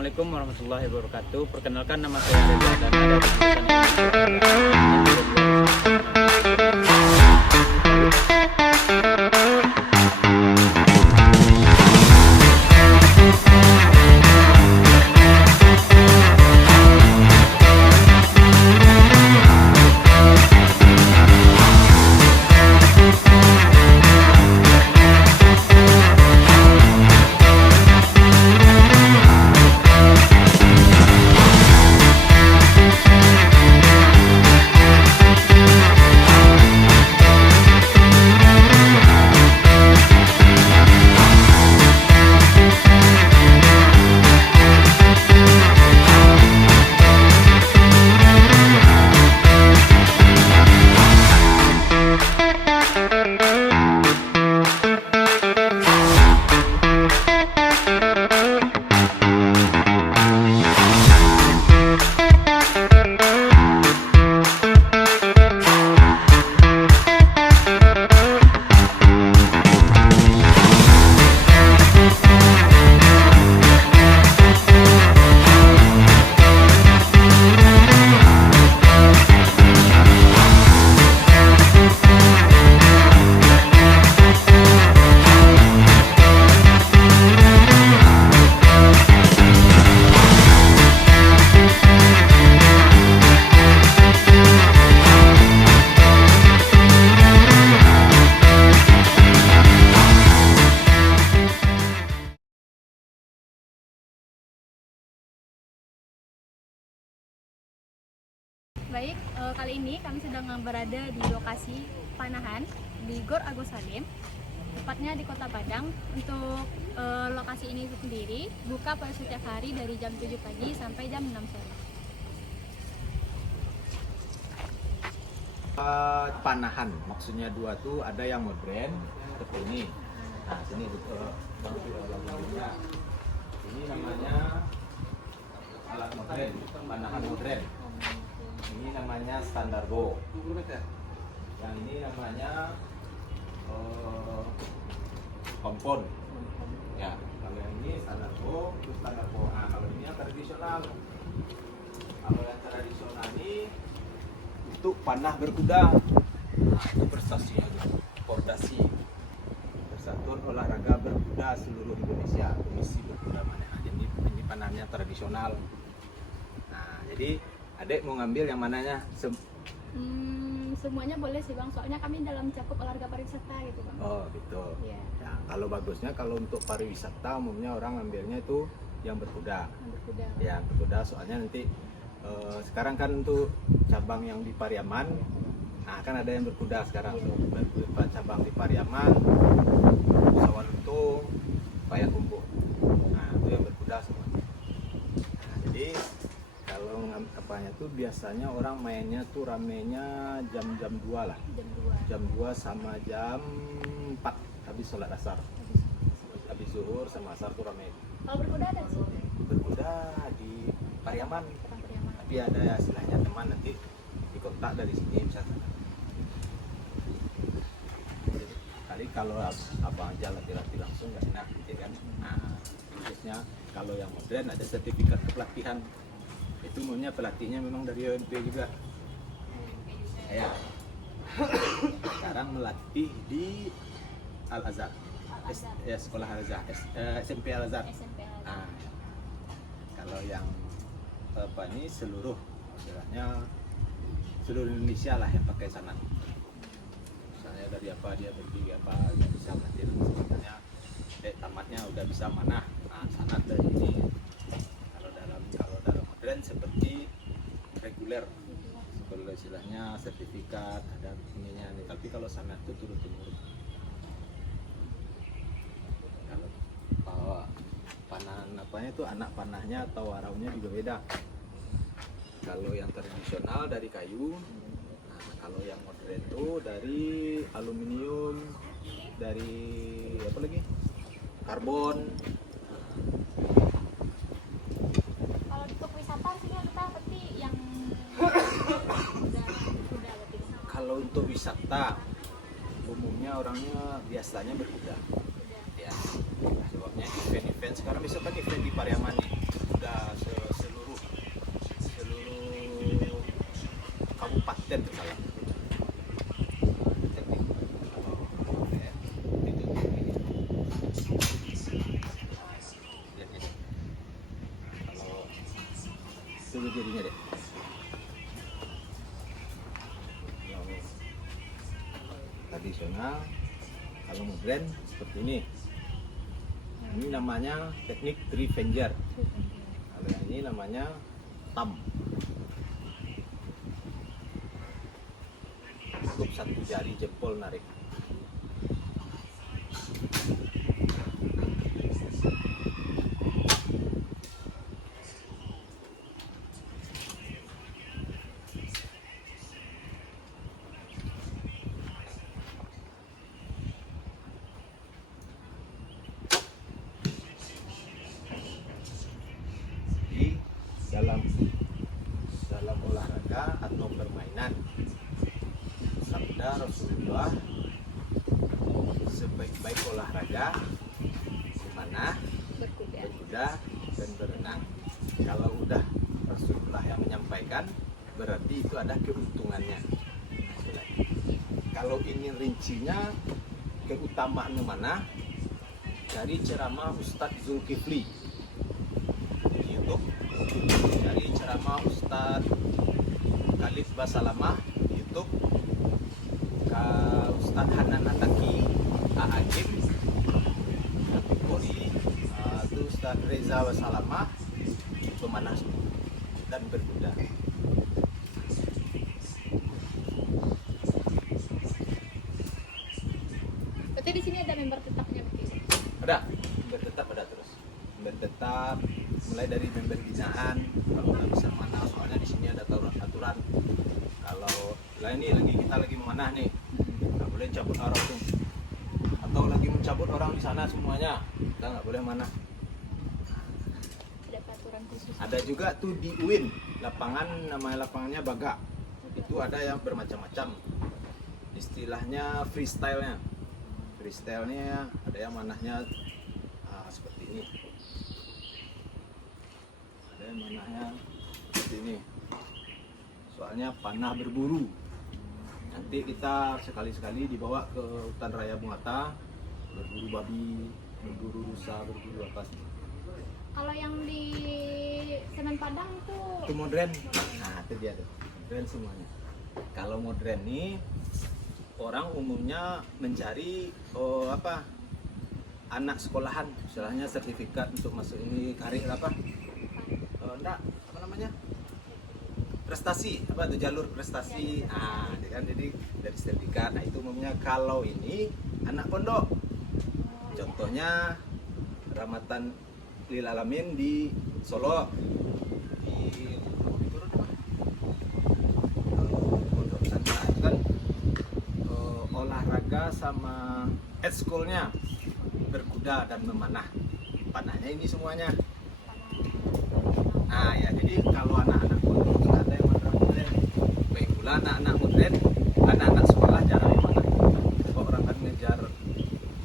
Assalamualaikum warahmatullahi wabarakatuh. Perkenalkan, nama saya Reza dan ada di Baik, kali ini kami sedang berada di lokasi Panahan di Gor Agus Salim, tepatnya di Kota Padang. Untuk lokasi ini sendiri buka pada setiap hari dari jam 7 pagi sampai jam 6 sore. Panahan, maksudnya dua tuh ada yang modern seperti ini. Nah, sini ini namanya alat modern, panahan modern. Ini namanya standar go. Yang ini namanya kompon. Ya, kalau yang ini standar go, itu standar go. Nah, kalau ini yang tradisional. Kalau yang tradisional ini itu panah berkuda. Nah, itu prestasi aja. Pordasi. Persatuan Olahraga Berkuda Seluruh Indonesia. Komisi Berkuda mana? Ini panahnya tradisional. Nah, jadi Adek mau ngambil yang mananya? Semuanya boleh sih Bang, soalnya kami dalam cakup olahraga pariwisata gitu Bang. Oh gitu. Iya. Ya, kalau bagusnya kalau untuk pariwisata umumnya orang ngambilnya itu yang berkuda. Yang berkuda. Ya berkuda soalnya nanti sekarang kan untuk cabang yang di Pariaman, nah kan ada yang berkuda sekarang tuh. Cabang di Pariaman, Sawalunto, Payakumbuh. Nah itu yang berkuda semua. Nah, jadi kalau kapalnya tuh biasanya orang mainnya tuh ramenya jam-jam 2 lah. Jam 2 sama jam 4 habis sholat asar. Habis zuhur sama asar tuh rame. Kalau berkuda ada sih? Berkuda di Pariaman. Tapi ada istilahnya teman nanti di kontak dari sini misalnya. Kali kalau apa aja latih-latih langsung nggak enak gitu kan. Nah, khususnya kalau yang modern ada sertifikat kepelatihan. Itu umumnya pelatihnya memang dari OMP juga. Ya. Sekarang melatih di Al Azhar. Ya, sekolah Al Azhar, SMP Al Azhar. Nah, kalau yang apa ini seluruh istilahnya seluruh Indonesia lah yang pakai sanad. Misalnya dari apa dia pergi apa nggak bisa melatih sebenarnya tamatnya udah bisa mana. Nah, sanad dari ini. Kalau dalam modern seperti reguler, kalau istilahnya sertifikat ada ininya nih. Tapi kalau sanad itu turun temurun. Kalau panahan apanya itu anak panahnya atau waraunya juga beda. Kalau yang tradisional dari kayu, nah, kalau yang modern itu dari aluminium, dari apa lagi? Karbon. Kalau untuk wisata sih kita berarti yang Kalau untuk wisata umumnya orangnya biasanya berkuda. Ya, sebabnya event-event sekarang bisa pakai event di Pariaman nih. Udah Itu jadinya deh. Kalau tradisional, kalau modern seperti ini. Ini namanya teknik three finger. Kalau yang ini namanya thumb. Cukup satu jari jempol narik. Dalam olahraga atau permainan, sabda Rasulullah, sebaik-baik olahraga memanah, berkuda, dan berenang. Kalau udah Rasulullah yang menyampaikan, berarti itu ada keuntungannya. Kalau ini rincinya keutamaan memanah, dari ceramah Ustadz Zulkifli di YouTube, dari ceramah Ustadz Khalid Basalamah di YouTube, Ustadz Hanan Ataki A'agim Pori, itu Ustadz Reza Basalamah pemanah dan berkuda. Berarti di sini ada member tetapnya begitu? Ada, member tetap ada terus. Member tetap mulai dari member binaan. Kalau nggak bisa memanah, soalnya di sini ada aturan. Kalau lah ini kita lagi memanah nih, nggak boleh cabut orang tuh. Atau lagi mencabut orang di sana semuanya, kita nggak boleh manah. Ada peraturan khusus? Ada juga tuh di UIN, namanya lapangannya Baga. Itu ada yang bermacam-macam. Istilahnya freestyle-nya. Freestyle-nya ada yang manahnya seperti ini. Ada yang manahnya seperti ini. Soalnya panah berburu. Nanti kita sekali-sekali dibawa ke hutan raya Bungata, berburu babi, berburu rusa, berburu apa sih. Kalau yang di Semen Padang itu Modern. Nah, itu dia tuh. Modern semuanya. Kalau modern nih orang umumnya mencari anak sekolahan, istilahnya sertifikat untuk masuk ini karir prestasi, jalur prestasi. Nah, jadi dari sertifikat. Nah, itu umumnya. Kalau ini anak pondok, contohnya Rahmatan Lil Alamin di Solo, di pondok pesantren itu kan olahraga sama ekskulnya berkuda dan memanah. Panahnya ini semuanya. Nah ya, jadi kalau anak-anak pondok itu ada yang manah modern. Baik pula anak-anak modern, anak-anak sekolah jarang yang manah. Kalau orang kan ngejar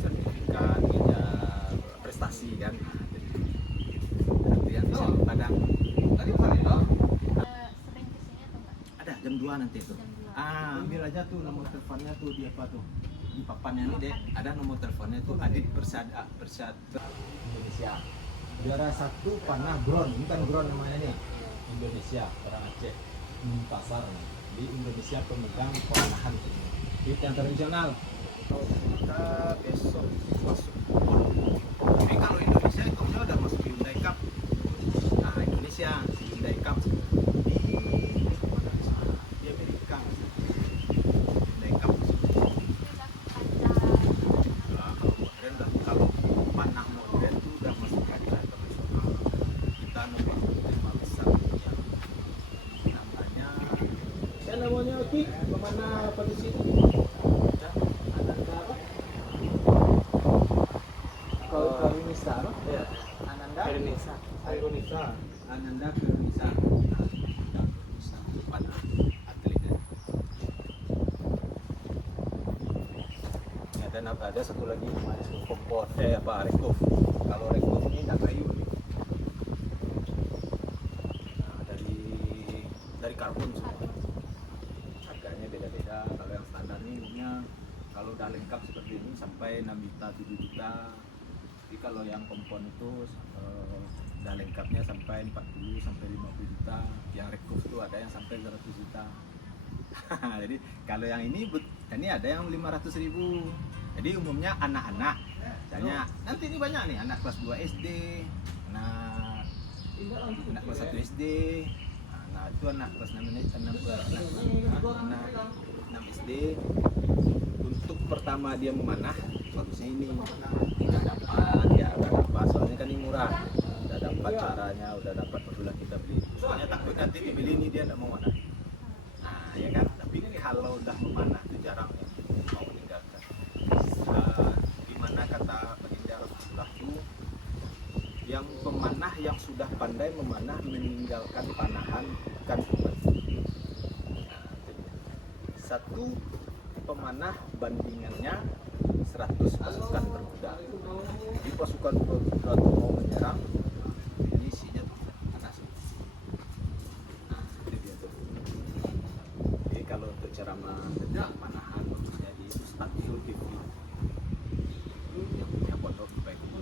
sertifikat, ngejar prestasi kan. Nanti yang di Semen Padang. Tadi sering kesini atau enggak? ada jam 2 nanti tuh. Jam 2. Ambil aja tuh nomor teleponnya tuh di apa tuh? Di papannya ini deh. Ada nomor teleponnya tuh Adit Persada Indonesia. Juara 1 panah bron, ini kan bron namanya nih. Indonesia, orang Aceh. Pasar di Indonesia pemegang pemanahan ini. Itu yang tradisional. Kita besok masuk. Tapi kalau Indonesia itu udah masuk Hyundai Cup. Nah, Indonesia Hyundai Cup di Amerika. Hyundai Cup. Kalau modern dah, kalau panah modern itu udah masuk kajian internasional. Kita nomor 5 besar dunia. Namanya Ki, pemanah pada situ. Ananda apa? Karunisa apa? Ya. Ananda Karunisa. Ananda Karunisa. Panah atletnya. Dan ada satu lagi namanya kompor, rekov. Kalau rekov ini nggak kayu nih. Nah, dari karbon semua. Harganya beda-beda. Kalau yang standar ini umumnya kalau udah lengkap seperti ini sampai 6 juta, 7 juta. Tapi kalau yang kompon itu udah lengkapnya sampai 40 sampai 50 juta. ada yang sampai 100 juta. Jadi kalau yang ini ada yang 500.000. Jadi umumnya anak-anak, misalnya nanti ini banyak nih anak kelas 2 SD, anak kelas 1 SD, nah itu anak kelas 6 SD. Untuk pertama dia memanah, bagusnya ini udah dapat, soalnya kan ini murah, udah dapat caranya, udah dapat modul kita beli. Soalnya takut nanti dibeli ini dia tidak mau manah. Nah ya kan, tapi kalau udah memanah itu jarang ya mau meninggalkan. Dimana kata baginda Rasulullah itu, yang pemanah yang sudah pandai memanah meninggalkan panahan kan umat. Nah, satu pemanah bandingannya 100 pasukan berkuda. Jadi pasukan berkuda itu mau menyerang, ini isinya panas. Nah, itu dia tuh. Jadi kalau untuk ceramah tentang panahan, bagusnya di Ustadz Zulkifli yang punya pondok baik itu.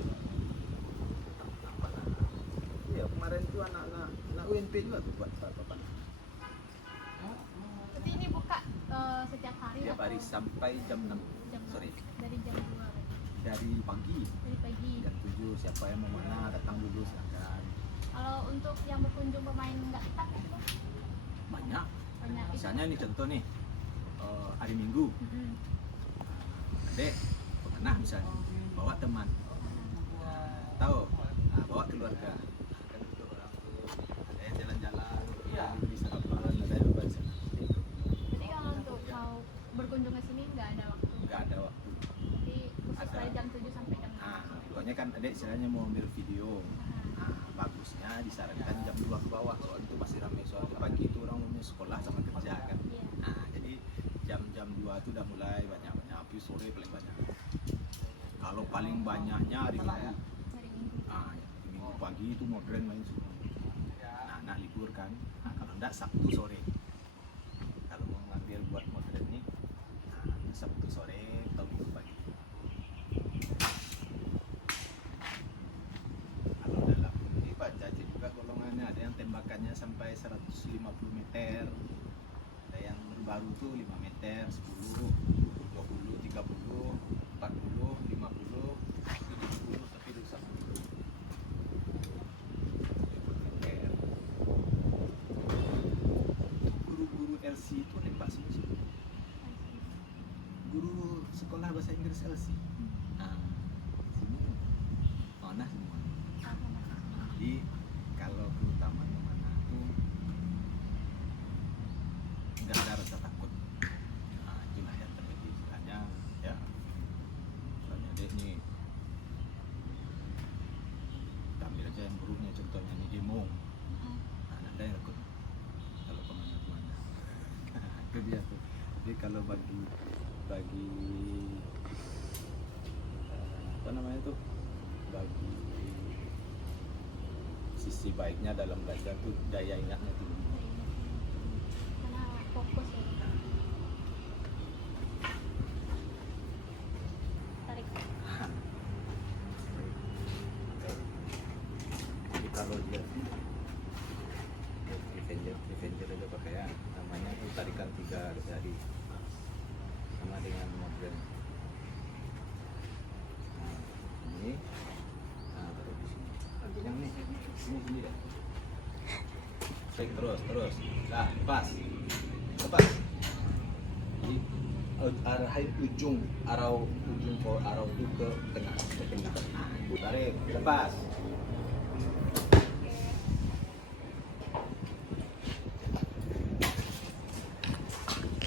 Ya kemarin itu anak-anak UNP juga tuh buat panah. Tapi ini buka setiap hari Tiap hari atau sampai jam 6 jam sore. dari jam 2 Dari pagi dari pagi. jam 7, siapa yang mau mana datang dulu silakan. Kalau untuk yang berkunjung pemain nggak tetap itu Banyak. banyak. Misalnya nih contoh nih, hari Minggu, Mm-mm. adek pemanah misalnya, bawa teman, tahu, bawa keluarga, kan itu orang tuh, ada yang jalan-jalan, beli sarapan, ada yang apa seperti itu. Jadi kalau untuk mau berkunjung ke sini nggak ada waktu. Nggak ada waktu. Jadi khusus Ada. dari jam 7 sampai jam 6. Pokoknya kan adek istilahnya mau ambil video, bagusnya disarankan jam 2 ke bawah, soalnya itu masih ramai, soalnya pagi itu orang umumnya sekolah sama kerja kan. Iya. Jadi jam 2 itu udah mulai banyak-banyak, tapi sore paling banyak. Kalau paling banyaknya hari Minggu. Hari Minggu. Di Minggu pagi itu modern main semua. Nah, libur kan. Kalau enggak Sabtu sore. Kalau mau ngambil buat modern nih, Sabtu sore atau Minggu pagi. Kalau dalam ini baca juga golongannya, ada yang tembakannya sampai 150 meter. Ada yang baru tuh 5 meter, 10, 20, 30, 40, 50, 70, tapi itu sama meter. Guru-guru LC itu nembak semua sih. Guru sekolah bahasa Inggris LC. Sini mana semua. Jadi kalau keutamaan mana tuh nggak ada rasa takut. Itulah yang terjadi istilahnya ya. Soalnya deh nih, kita ambil aja yang buruknya, contohnya nih demo. Ada yang ikut kalau kemana-mana. Itu dia tuh. Jadi kalau bagi apa namanya tuh, bagi sisi baiknya dalam belajar tuh daya ingatnya tinggi. Karena fokus ya. Tarik. Jadi kalau dia Avenger aja pakai ya, namanya itu tarikan 3 jari sama dengan modern. Ini taruh di sini. Yang sini kan. Baik, terus. Nah, lepas. Jadi arahin ujung arau itu ke tengah. Tarik, lepas.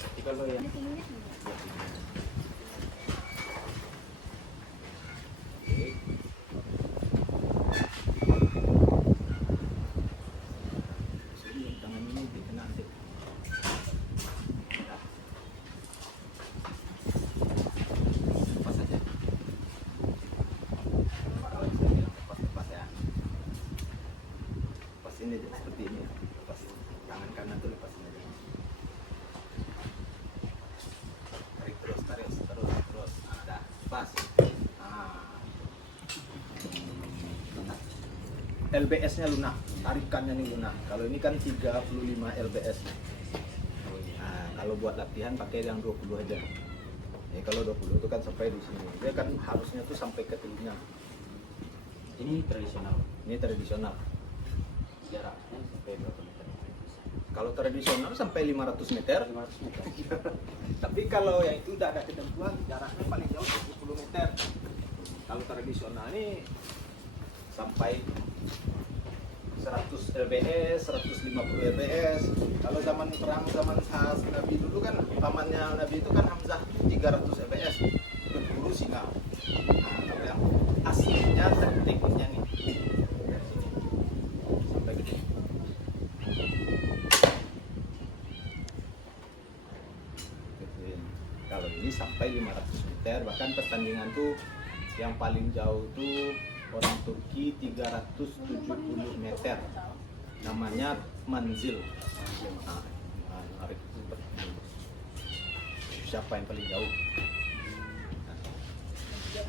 Jadi kalau yang Ada tingginya juga. tangan ini dikena nanti. Lepas saja. Lepas ya. Lepas ini seperti ini. Lepas tangan kanan tuh lepas ini. Tarik terus. Dah, lepas. LBS-nya lunak, tarikannya nih lunak. Kalau ini kan 35 LBS. Nah, kalau buat latihan pakai yang 20 aja. Ya kalau 20 itu kan sampai di sini. Dia kan harusnya tuh sampai ke telinga. Ini tradisional. Ini tradisional. Jaraknya sampai berapa meter? Kalau tradisional sampai 500 meter. 500 meter. Tapi kalau yang itu udah ada ketentuan jaraknya paling jauh 10 meter. Kalau tradisional ini sampai 100 lbs, 150 lbs. Kalau zaman perang zaman Nabi dulu kan pamannya Nabi itu kan Hamzah 300 lbs berburu singa. Nah, kalau yang aslinya tekniknya nih dari sini sampai gini. Kalau ini sampai 500 meter, bahkan pertandingan tuh yang paling jauh tuh orang Turki 370 meter, namanya manzil. Siapa yang paling jauh?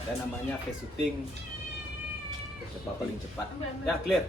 Ada namanya face shooting, siapa paling cepat. Ya clear.